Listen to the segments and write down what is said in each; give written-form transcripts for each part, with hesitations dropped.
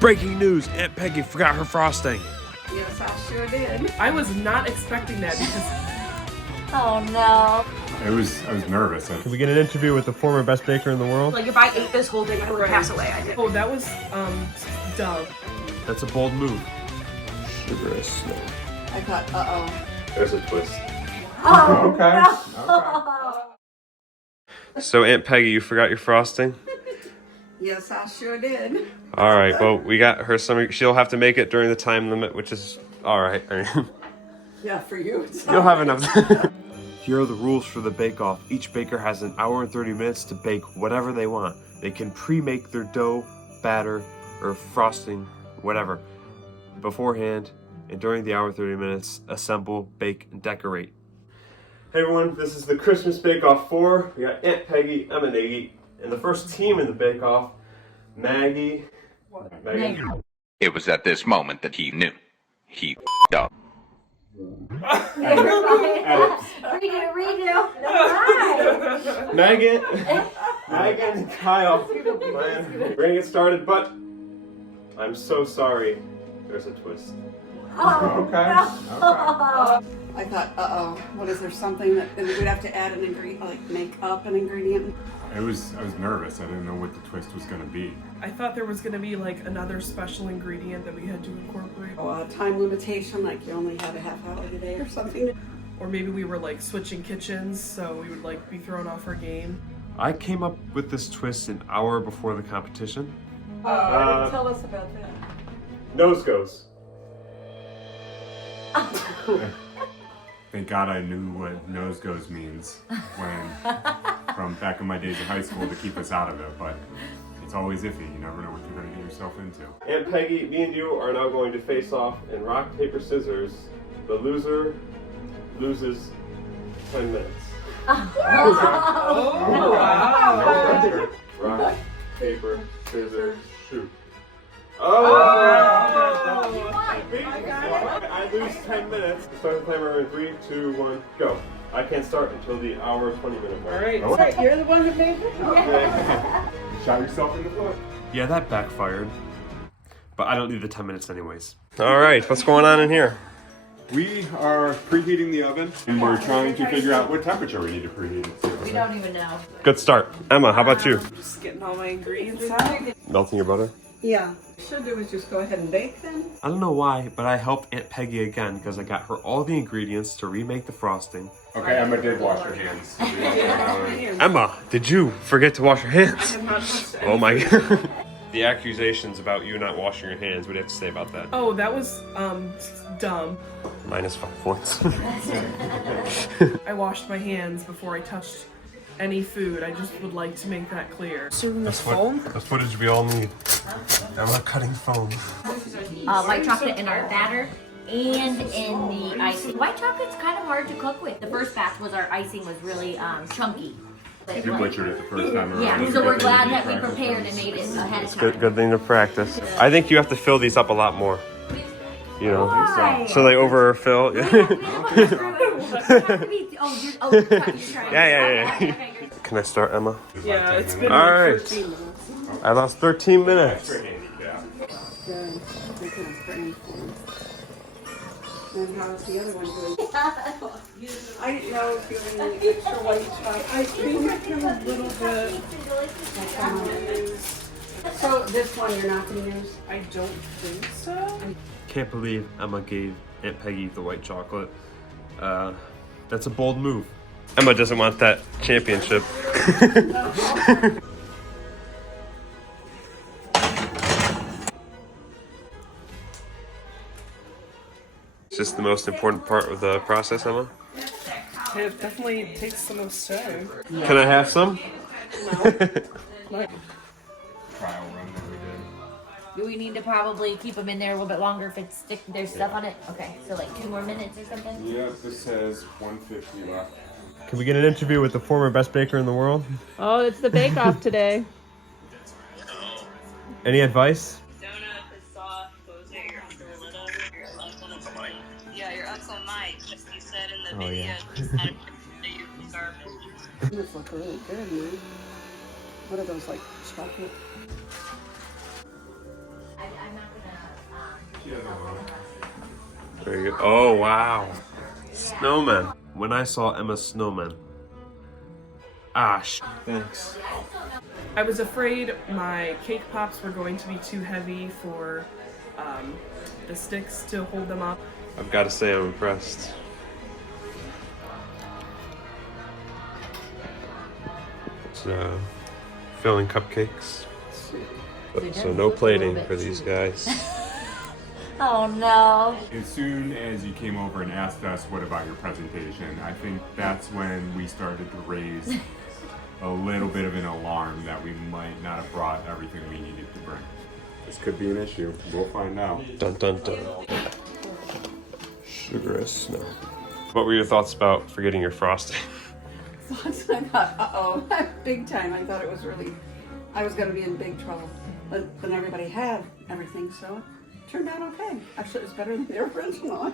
Breaking news, Aunt Peggy forgot her frosting. Yes, I sure did. I was not expecting that because... Oh no. I was nervous. Can we get an interview with the former best baker in the world? Like if I ate this whole thing, I would pass away. I did. Oh, that was, dumb. That's a bold move. Sugar is slow. I thought, uh-oh. There's a twist. Oh, Okay. no. So Aunt Peggy, you forgot your frosting? Yes, I sure did. All right, well, we got her some, she'll have to make it during the time limit, which is all right. I mean, Yeah, for you. It's you'll have enough. Here are the rules for the bake-off. Each baker has an hour and 30 minutes to bake whatever they want. They can pre-make their dough, batter, or frosting, whatever, beforehand, and during the hour and 30 minutes, assemble, bake, and decorate. Hey everyone, this is the Christmas Bake-Off 4. We got Aunt Peggy, Emma, Nagy, and the first team in the bake-off, Maggie. Maggie. It was at this moment that he knew. He f***ed up. Redo. Why? Megan and Kyle, man, we're gonna get started, but I'm so sorry. There's a twist. Oh, Okay. no. I thought, uh-oh, what is there something that we'd have to add an ingredient, like make up an ingredient? I was nervous. I didn't know what the twist was gonna be. I thought there was gonna be like another special ingredient that we had to incorporate. Oh, time limitation, like you only had a half hour today or something. Or maybe we were like switching kitchens, so we would like be thrown off our game. I came up with this twist an hour before the competition. Tell us about that. Nose goes. Thank God I knew what nose goes means from back in my days of high school to keep us out of it, but it's always iffy. You never know what you're going to get yourself into. Aunt Peggy, me and you are now going to face off in rock, paper, scissors. The loser loses 10 minutes. Oh, wow. Rock, paper, scissors, shoot. I lose 10 minutes. Start the timer in 3, 2, 1, go. I can't start until the hour 20-minute mark. All right. You're the one who made it? Shot yourself in the foot. Yeah, that backfired. But I don't need the 10 minutes anyways. All right, what's going on in here? We are preheating the oven, and we're trying to figure out what temperature we need to preheat it to. We don't even know. Good start. Emma, how about you? Just getting all my ingredients out. Melting your butter? Yeah. Should do is just go ahead and bake then? I don't know why, but I helped Aunt Peggy again because I got her all the ingredients to remake the frosting. Okay, Emma did wash her hands. Emma, did you forget to wash your hands? I'm not touched Oh my god. The accusations about you not washing your hands, what do you have to say about that? Oh, that was, dumb. Minus 5 points. I washed my hands before I touched any food. I just would like to make that clear. Serving this foam? The footage we all need. Emma cutting foam. White chocolate in our batter and in the icing. White chocolate's kind of hard to cook with. The first batch was our icing was really chunky. You butchered it the first time around. Yeah, so we're glad that we prepared and made it ahead of time. Good thing to practice. I think you have to fill these up a lot more. You know, Why? so they overfill. Yeah. Can I start, Emma? Yeah, it's been All like right. 13 minutes. I lost 13 minutes. Good. Making a frame for me. And how's the other one doing? I didn't know if you had any extra white chocolate. I think I can a little bit. So this one you're not going to use? I don't think so. Can't believe Emma gave Aunt Peggy the white chocolate. That's a bold move. Emma doesn't want that championship. Is this the most important part of the process, Emma? It definitely takes the most time. Can I have some? Trial run that we did. Do we need to probably keep them in there a little bit longer if it's there's stuff on it? Okay, so like 2 more minutes or something? Yeah, this says 150 left. Can we get an interview with the former best baker in the world? Oh, it's the bake-off today. Any advice? Donut is soft, close it, your lid over, your left on the mic. Yeah, your on mic. Just you said in the video, yeah. just had that you garbage. These look really good, man. What are those, like chocolate? I'm Very good. Oh, wow. Snowman. When I saw Emma's snowman. Thanks. I was afraid my cake pops were going to be too heavy for the sticks to hold them up. I've got to say I'm impressed. It's filling cupcakes. So no plating for these guys. Oh no. As soon as you came over and asked us, what about your presentation, I think that's when we started to raise a little bit of an alarm that we might not have brought everything we needed to bring. This could be an issue. We'll find out. Dun dun dun. Sugarous snow. What were your thoughts about forgetting your frosting? I thought, uh-oh, big time. I thought it was really, I was going to be in big trouble. But then everybody had everything, so it turned out okay. Actually, it was better than the original.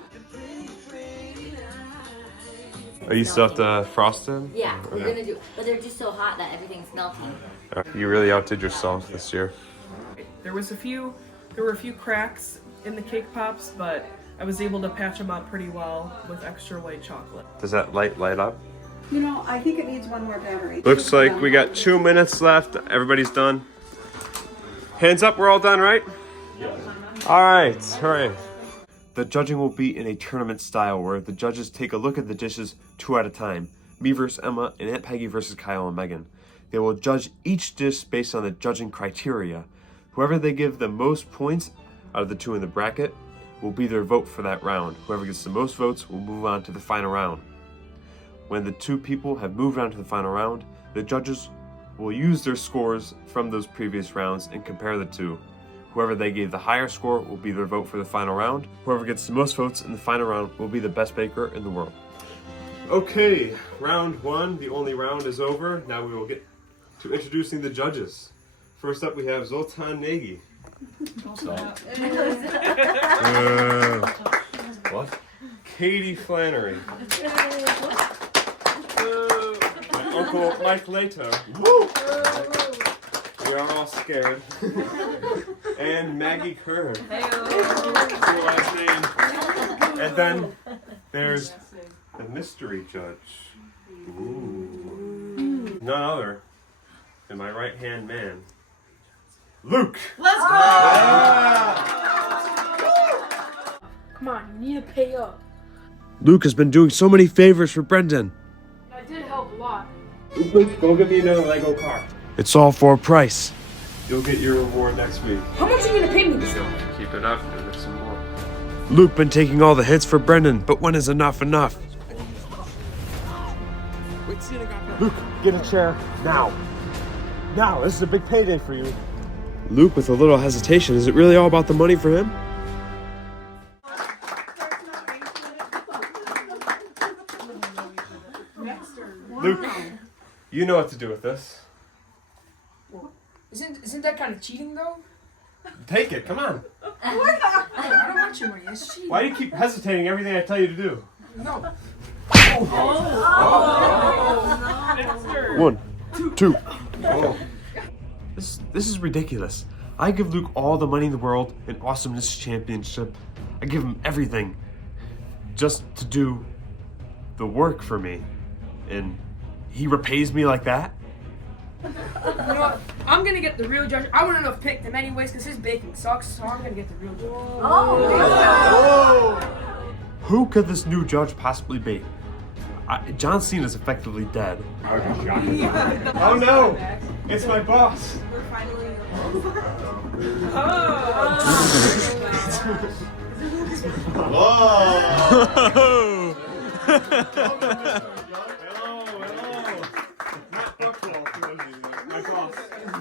Oh, you still have to frost them? Yeah, we're gonna do, but they're just so hot that everything's melting. You really outdid yourself this year. There were a few cracks in the cake pops, but I was able to patch them up pretty well with extra white chocolate. Does that light up? You know, I think it needs one more battery. Looks like we got 2 minutes left. Everybody's done. Hands up, we're all done, right? Yes. All right, hooray. The judging will be in a tournament style where the judges take a look at the dishes 2 at a time. Me versus Emma and Aunt Peggy versus Kyle and Megan. They will judge each dish based on the judging criteria. Whoever they give the most points out of the 2 in the bracket will be their vote for that round. Whoever gets the most votes will move on to the final round. When the 2 people have moved on to the final round, the judges will use their scores from those previous rounds and compare the 2. Whoever they gave the higher score will be their vote for the final round. Whoever gets the most votes in the final round will be the best baker in the world. Okay, round 1, the only round, is over. Now we will get to introducing the judges. First up we have Zoltan Nagy. What? Katie Flannery. My uncle Mike Leto. We are all scared. And Maggie Kern. That's your last name. And then there's the mystery judge. Ooh. None other than my right-hand man, Luke. Let's go! Yeah. Come on, you need to pay up. Luke has been doing so many favors for Brendan. I did help a lot. Luke, go get me another Lego car. It's all for a price. You'll get your reward next week. How much are you gonna pay me this time? Keep it up and get some more. Luke been taking all the hits for Brendan, but when is enough enough? Luke, get a chair now. Now, this is a big payday for you. Luke with a little hesitation. Is it really all about the money for him? Luke, you know what to do with this. Isn't that kind of cheating though? Take it, come on. I don't want your money. It's cheating. Why do you keep hesitating everything I tell you to do? No. 1, 2. Oh. This is ridiculous. I give Luke all the money in the world, an awesomeness championship. I give him everything just to do the work for me. And he repays me like that? You know what? I'm gonna get the real judge. I wouldn't have picked him anyways because his baking sucks, so I'm gonna get the real judge. Who could this new judge possibly be? John Cena's effectively dead. Oh no! It's my boss! Whoa!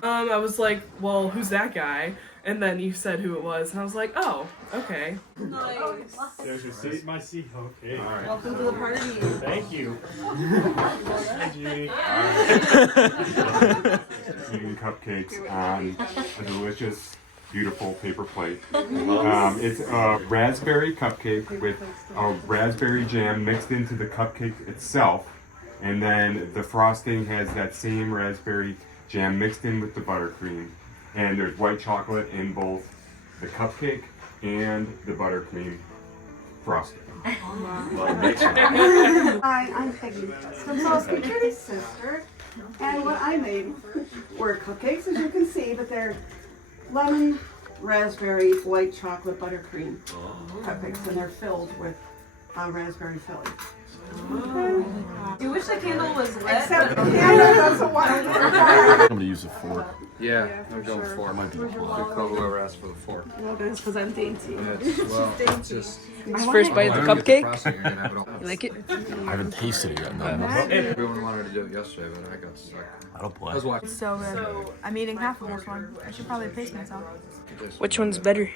I was like, well, who's that guy? And then you said who it was, and I was like, oh, okay. Nice. There's your seat. My seat. Okay. All right. Welcome to the party. Thank you. Eating cupcakes on a delicious, beautiful paper plate. It's a raspberry cupcake with a raspberry jam mixed into the cupcake itself, and then the frosting has that same raspberry jam mixed in with the buttercream. And there's white chocolate in both the cupcake and the buttercream frosting. Hi, I'm Peggy. So Security's sister, and what I made were cupcakes, as you can see, but they're lemon, raspberry, white chocolate buttercream cupcakes, and they're filled with raspberry filling. You wish the candle was lit. Except the candle doesn't want to. I'm gonna use a fork. Yeah, I'm going for it. Might be Call whoever asked for the fork. Well, it's because I'm dainty. Well, it's just. His first bite of the cupcake. You like it? I haven't tasted it yet. No. Everyone wanted to do it yesterday, but I got stuck. I don't play. I was watching. So good. So I'm eating half of this one. I should probably pace myself. which one's better?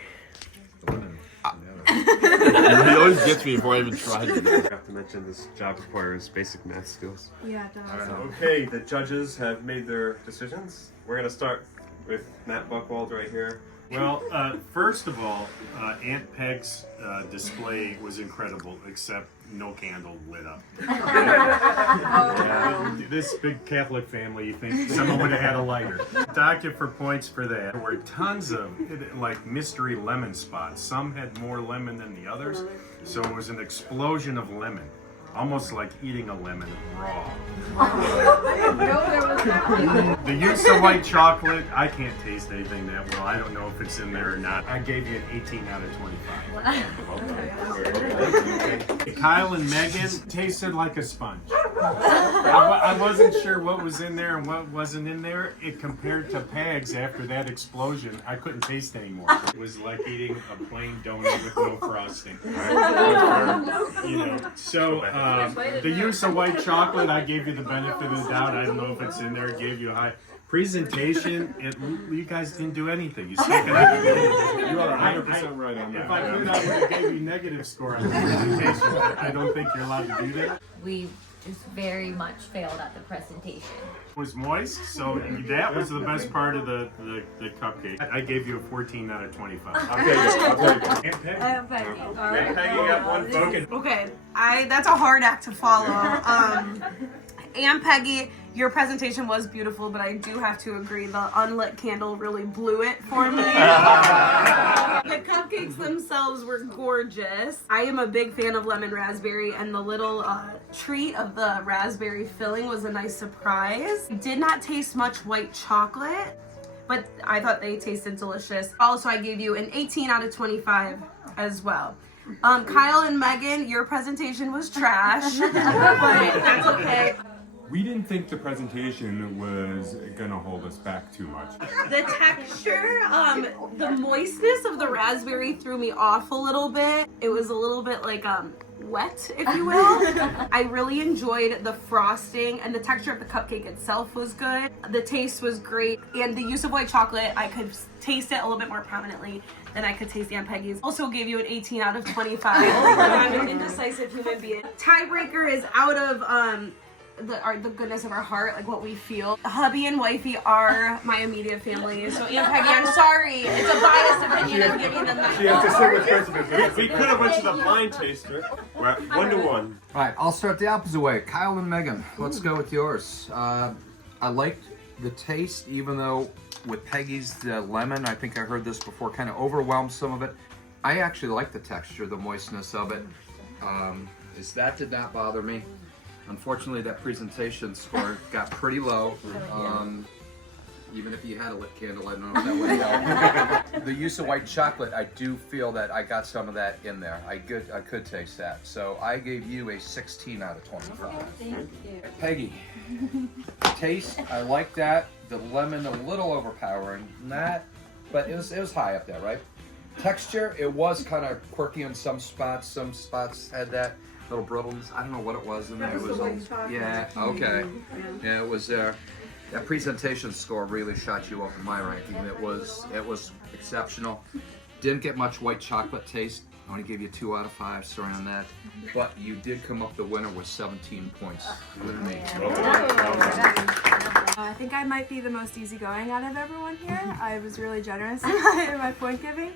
He always gets me before I even try I it. forgot to mention this job requires basic math skills. Yeah, it does. Okay, the judges have made their decisions. We're gonna start with Matt Buchwald right here. Well, first of all, Aunt Peg's display was incredible, except no candle lit up. This big Catholic family, you think someone would have had a lighter. Dock it for points for that. There were tons of like mystery lemon spots. Some had more lemon than the others, so it was an explosion of lemon. Almost like eating a lemon raw. The use of white chocolate, I can't taste anything that well. I don't know if it's in there or not. I gave you an 18 out of 25. Kyle and Megan tasted like a sponge. I wasn't sure what was in there and what wasn't in there. It compared to Peg's after that explosion, I couldn't taste anymore. It was like eating a plain donut with no frosting. You know, so the use of white chocolate, I gave you the benefit of the doubt. I don't know if it's in there. Gave you a high presentation. You guys didn't do anything. You stuck it out. You are 100% right on that. If I could, I would have gave you negative score on the presentation. I don't think you're allowed to do that. We just very much failed at the presentation. It was moist, so that was the best part of the cupcake. I gave you a 14 out of 25. I'll take it. Aunt Peg? Aunt Peggy. Aunt Peggy got one vote. Okay, that's a hard act to follow. Aunt Peggy, your presentation was beautiful, but I do have to agree the unlit candle really blew it for me. The cupcakes themselves were gorgeous. I am a big fan of lemon raspberry, and the little treat of the raspberry filling was a nice surprise. Did not taste much white chocolate, but I thought they tasted delicious. Also, I gave you an 18 out of 25 as well. Kyle and Megan, your presentation was trash, but that's okay. We didn't think the presentation was gonna hold us back too much. The texture, the moistness of the raspberry threw me off a little bit. It was a little bit like wet, if you will. I really enjoyed the frosting, and the texture of the cupcake itself was good. The taste was great, and the use of white chocolate, I could taste it a little bit more prominently than I could taste Aunt Peggy's. Also gave you an 18 out of 25. I'm an indecisive human being. Tiebreaker is out of the goodness of our heart, like what we feel. Hubby and wifey are my immediate family, so Aunt Peggy, I'm sorry. It's a biased opinion. I'm giving them that. She has to sit with Christmas. We could have went to the blind taster. We're at 1-1. All right, I'll start the opposite way. Kyle and Megan, let's go with yours. I liked the taste, even though with Peggy's the lemon, I think I heard this before, kind of overwhelmed some of it. I actually like the texture, the moistness of it. That did not bother me. Unfortunately, that presentation score got pretty low. Even if you had a lit candle, I don't know if that would help. The use of white chocolate, I do feel that I got some of that in there. I could taste that. So I gave you a 16 out of 25. Thank you. Peggy, taste, I like that. The lemon, a little overpowering. But it was high up there, right? Texture, it was kind of quirky in some spots. Some spots had that little brittleness. I don't know what it was in there. It was yeah, okay. Yeah, it was there. That presentation score really shot you up in my ranking. It was exceptional. Didn't get much white chocolate taste. I only gave you 2 out of 5. Sorry on that. But you did come up the winner with 17 points. With me. I think I might be the most easygoing out of everyone here. I was really generous in my point giving.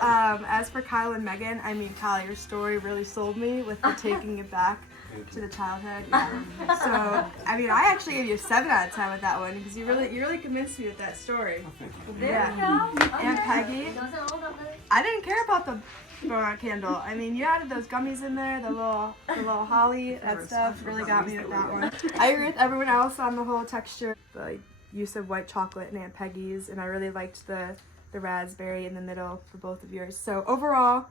As for Kyle and Megan, I mean, Kyle, your story really sold me with the taking it back. to the childhood. Yeah. So, I mean, I actually gave you a 7 out of 10 with that one because you really convinced me with that story. There we go. And Peggy, I didn't care about the burnout candle. I mean, you added those gummies in there, the little holly, that stuff really got me with that one. I agree with everyone else on the whole texture, the use of white chocolate and Aunt Peggy's, and I really liked the raspberry in the middle for both of yours. So overall,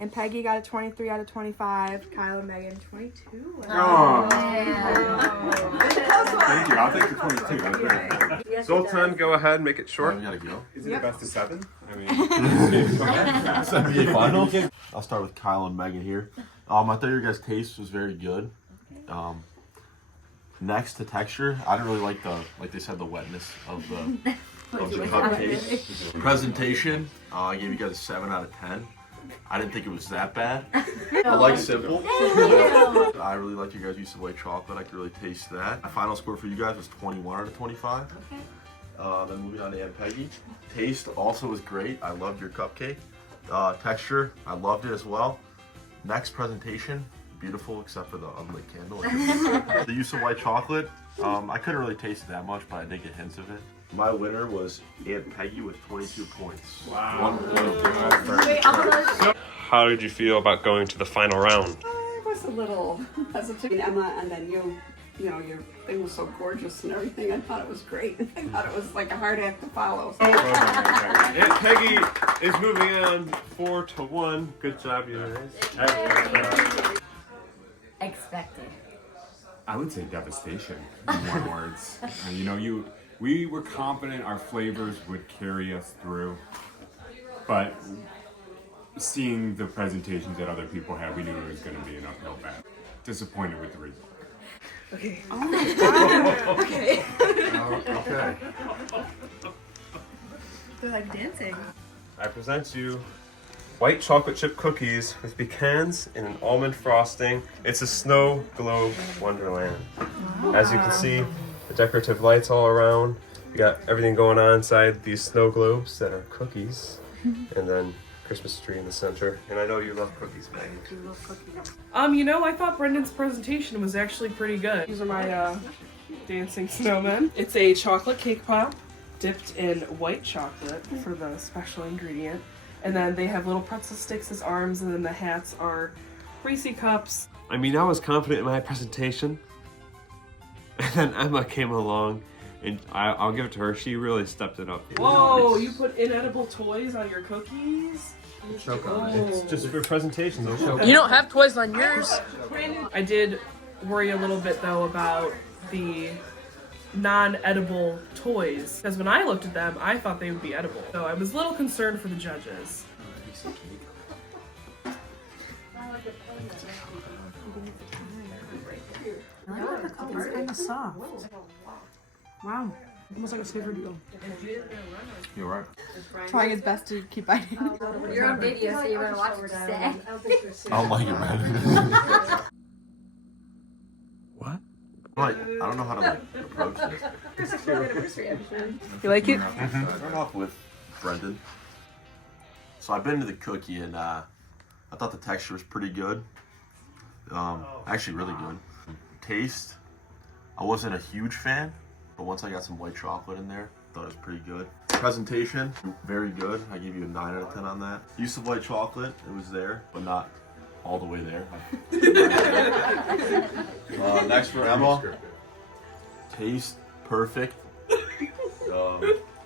and Peggy got a 23 out of 25. Kyle and Megan, 22. Oh. Thank you. I'll take the 22. That's great. Zoltan, go ahead, make it short. We gotta go. Is it the best of 7? I mean, NBA final. I'll start with Kyle and Megan here. I thought your guys' taste was very good. Next to texture, I didn't really like they said, the wetness of the cupcake. Presentation, I gave you guys a 7 out of 10. I didn't think it was that bad. I like simple. I really like your guys' use of white chocolate. I could really taste that. My final score for you guys was 21 out of 25. Okay. Then moving on to Aunt Peggy. Taste also was great. I loved your cupcake. Texture, I loved it as well. Next presentation, beautiful except for the unlit candle. The use of white chocolate, I couldn't really taste it that much, but I did get hints of it. My winner was Aunt Peggy with 22 points. wow. How did you feel about going to the final round? I was a little hesitant. Emma, and then you know, your thing was so gorgeous and everything. I thought it was great. I thought it was like a hard act to follow. So. Aunt Peggy is moving on 4-1. Good job, you guys. Expected. I would say devastation in one words. We were confident our flavors would carry us through, but seeing the presentations that other people had, we knew it was going to be an uphill battle. Disappointed with the result. Okay. Oh my God. Okay. Okay. They're like dancing. I present you white chocolate chip cookies with pecans and an almond frosting. It's a snow globe wonderland. As you can see, the decorative lights all around. We got everything going on inside these snow globes that are cookies, and then Christmas tree in the center. And I know you love cookies, Maggie. I thought Brendan's presentation was actually pretty good. These are my dancing snowmen. It's a chocolate cake pop dipped in white chocolate for the special ingredient. And then they have little pretzel sticks as arms, and then the hats are Reese cups. I mean, I was confident in my presentation. And then Emma came along, and I'll give it to her. She really stepped it up. Whoa, you put inedible toys on your cookies? It's just for presentation, though. You don't have toys on yours. I did worry a little bit, though, about the non-edible toys, because when I looked at them, I thought they would be edible. So I was a little concerned for the judges. I like the cookies kind of soft. Wow. Almost like a savory deal. You're right. Trying his best to keep biting. You're on video, so you're gonna watch what you say. I don't like it, man. What? Right. I don't know how to approach this. You like it? Start off with Brendan. So I've been to the cookie, and I thought the texture was pretty good. Actually, really good. Taste, I wasn't a huge fan, but once I got some white chocolate in there, I thought it was pretty good. Presentation, very good. I gave you a 9 out of 10 on that. Use of white chocolate, it was there, but not all the way there. Next for Emma. Taste, perfect.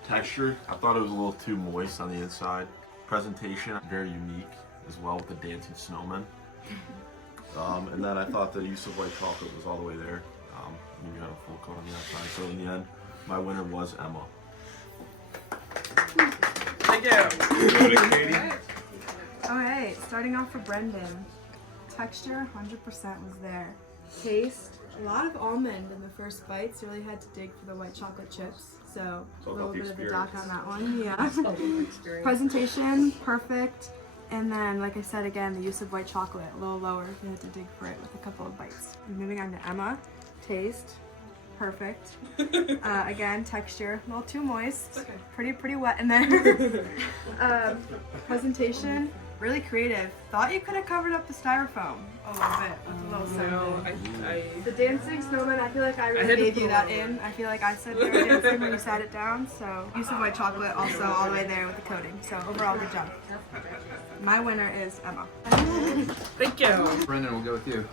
Texture, I thought it was a little too moist on the inside. Presentation, very unique as well with the dancing snowmen. And then I thought the use of white chocolate was all the way there. You got a full coat on the outside. So in the end, my winner was Emma. Thank you. Katie. Alright, starting off for Brendan. Texture, 100% was there. Taste, a lot of almond in the first bites. Really had to dig for the white chocolate chips. So a little bit of a dock on that one. Yeah. Presentation, perfect. And then, like I said again, the use of white chocolate, a little lower. You had to dig for it with a couple of bites. And moving on to Emma. Taste, perfect. Again, texture, a little too moist. Pretty wet in there. Presentation, Really creative. Thought you could have covered up the styrofoam a little bit with a little something. The dancing snowman, I feel like I really gave you that in. I feel like I said they were dancing when you sat it down, so use of white chocolate also all the way there with the coating. So overall, good job. My winner is Emma. Thank you. Brendan, we'll go with you.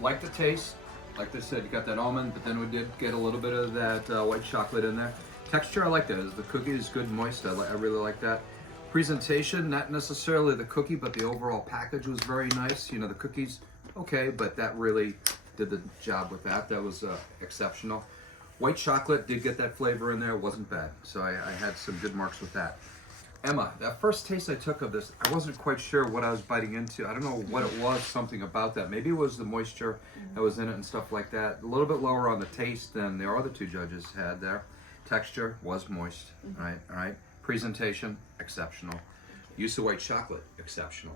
Like the taste. Like they said, you got that almond, but then we did get a little bit of that white chocolate in there. Texture, I like that. The cookie is good, moist. I really like that. Presentation, not necessarily the cookie, but the overall package was very nice. You know, the cookies, okay, but that really did the job with that. That was exceptional. White chocolate did get that flavor in there. It wasn't bad. So I had some good marks with that. Emma, that first taste I took of this, I wasn't quite sure what I was biting into. I don't know what it was, something about that. Maybe it was the moisture that was in it and stuff like that. A little bit lower on the taste than the other two judges had there. Texture was moist, all right. Presentation, exceptional. Use of white chocolate, exceptional.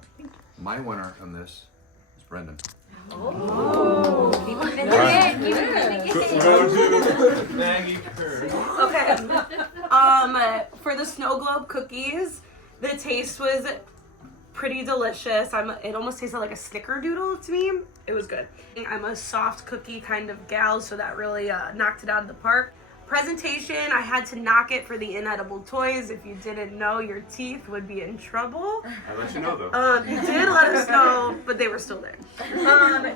My winner on this is Brendan. Oh, keep it Maggie. Okay. For the snow globe cookies, the taste was pretty delicious. It almost tasted like a snickerdoodle to me. It was good. I'm a soft cookie kind of gal, so that really knocked it out of the park. Presentation, I had to knock it for the inedible toys. If you didn't know, your teeth would be in trouble. I let you know though. You did let us know, but they were still there.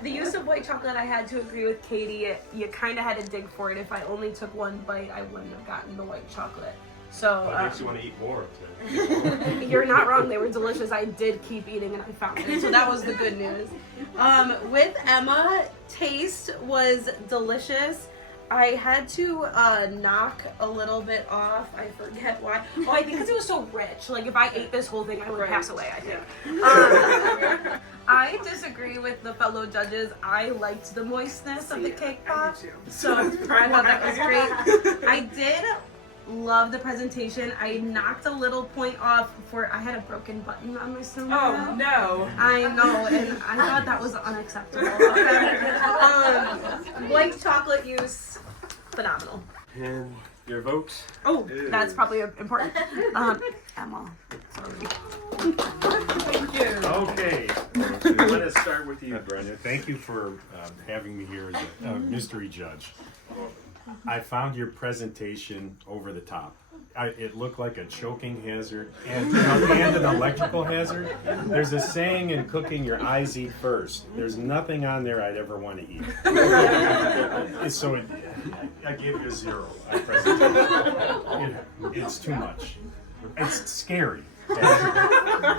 The use of white chocolate, I had to agree with Katie. You kind of had to dig for it. If I only took one bite, I wouldn't have gotten the white chocolate. So That makes you want to eat more. you're not wrong. They were delicious. I did keep eating and I found it. So that was the good news. With Emma, taste was delicious. I had to knock a little bit off. I forget why. Oh, I think because it was so rich. Like if I ate this whole thing, I would pass away, I think. I disagree with the fellow judges. I liked the moistness of the cake pop. So I thought that was great. I did love the presentation. I knocked a little point off for I had a broken button on my snowman. Oh no! I know, and I thought that was unacceptable. Okay. White chocolate use, phenomenal. And your vote? Oh, that's probably important. Emma, sorry. Thank you. Okay, I'm gonna start with you, Brenda. Thank you for having me here as a mystery judge. I found your presentation over the top. It looked like a choking hazard and an electrical hazard. There's a saying in cooking, your eyes eat first. There's nothing on there I'd ever want to eat. So I gave you a 0 on presentation. It's too much. It's scary.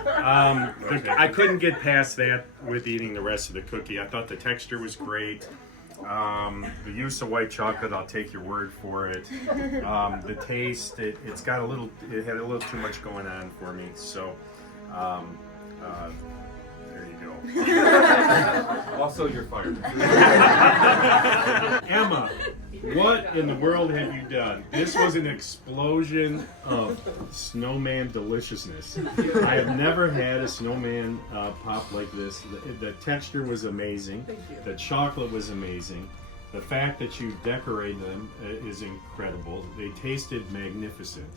I couldn't get past that with eating the rest of the cookie. I thought the texture was great. The use of white chocolate, I'll take your word for it. The taste, it had a little too much going on for me. So, there you go. Also, you're fired. Emma, what in the world have you done? This was an explosion of snowman deliciousness. I have never had a snowman pop like this. The texture was amazing. The chocolate was amazing. The fact that you decorated them is incredible. They tasted magnificent.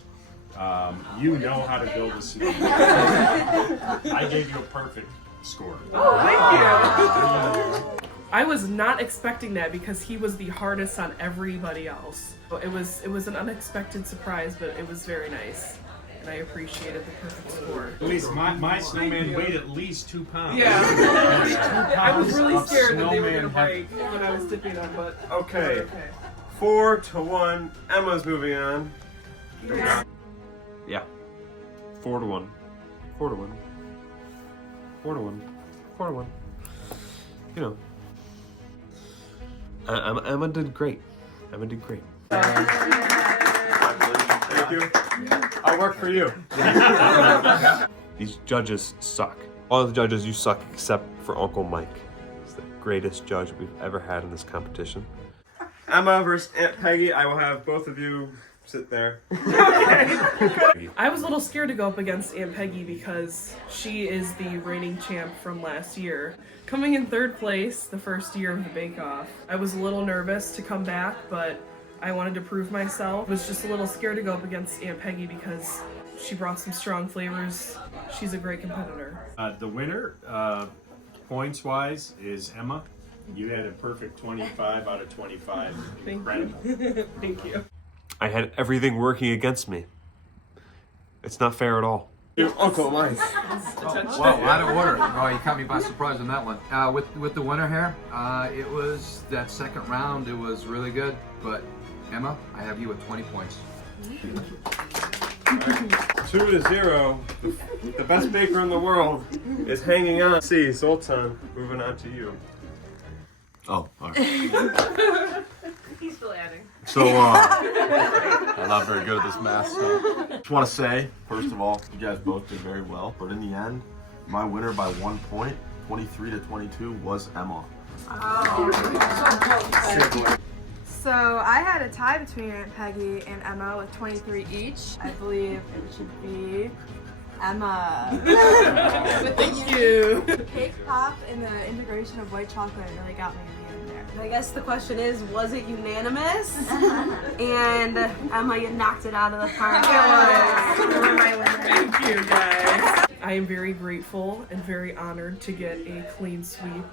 You know how to build a snowman. I gave you a perfect score. Oh, thank you. I was not expecting that because he was the hardest on everybody else. It was an unexpected surprise, but it was very nice. And I appreciated the perfect score. At least my snowman weighed at least 2 pounds. Yeah. I was really scared that they were gonna Snowman break when I was dipping them, but Okay. 4-1. Emma's moving on. Yeah. 4-1. 4-1. 4-1. 4-1. You know. Emma did great. Emma did great. Thank you. I'll work for you. These judges suck. All the judges, you suck except for Uncle Mike. He's the greatest judge we've ever had in this competition. Emma versus Aunt Peggy. I will have both of you sit there. I was a little scared to go up against Aunt Peggy because she is the reigning champ from last year. Coming in 3rd place the first year of the Bake Off, I was a little nervous to come back, but I wanted to prove myself. I was just a little scared to go up against Aunt Peggy because She brought some strong flavors. She's a great competitor. The winner, points-wise, is Emma. You had a perfect 25 out of 25. Incredible. Thank you. I had everything working against me. It's not fair at all. Uncle Mike. Well, out of order. Oh, you caught me by surprise on that one. With the winner here, it was that second round. It was really good. But Emma, I have you at 20 points. 2-0. The best baker in the world is hanging on. See, Zoltan, moving on to you. Oh, all right. He's still adding. So, I'm not very good at this math stuff. Just want to say, first of all, you guys both did very well. But in the end, my winner by 1 point, 23-22, was Emma. So I had a tie between Aunt Peggy and Emma with 23 each. I believe it should be Emma. Thank you. The cake pop and the integration of white chocolate really got me in the end there. I guess the question is, was it unanimous? And Emma, you knocked it out of the park. Thank you, guys. I am very grateful and very honored to get a clean sweep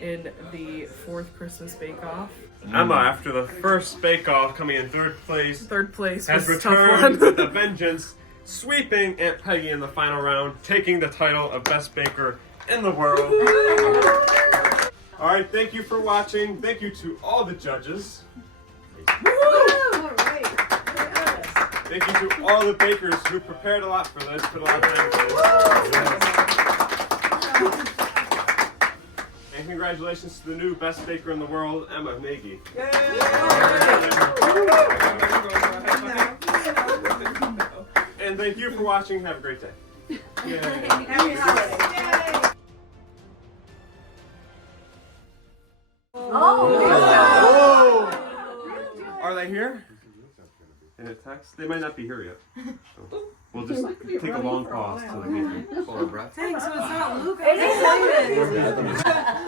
in the 4th Christmas Bake Off. Emma, after the first bake-off, coming in 3rd place. 3rd place has was a tough returned one. with a vengeance, sweeping Aunt Peggy in the final round, taking the title of best baker in the world. All right, thank you for watching. Thank you to all the judges. Thank you to all the bakers who prepared a lot for this, put a lot of time into this. And congratulations to the new best baker in the world, Emma Nagy. And thank you for watching. Have a great day. Happy holidays. Oh! Are they here? In a text? They might not be here yet. So we'll just take a long pause till they get here. Hold our breath. Thanks, so it's not Luke. I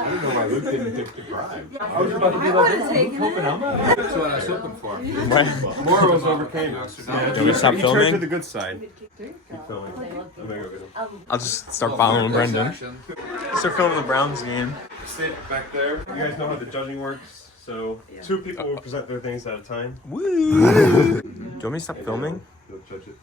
don't know why Luke didn't take the bribe. I was about to be like, hoping Emma. That's what I was hoping for. Morals overcame us. Can we stop Turn filming? to the good side. Keep filming. I'm gonna go get him. I'll just start following Brendan. Start filming the Browns game. Sit back there. You guys know how the judging works. So 2 people will present their things at a time. Woo! Do you want me to stop filming? You'll judge it.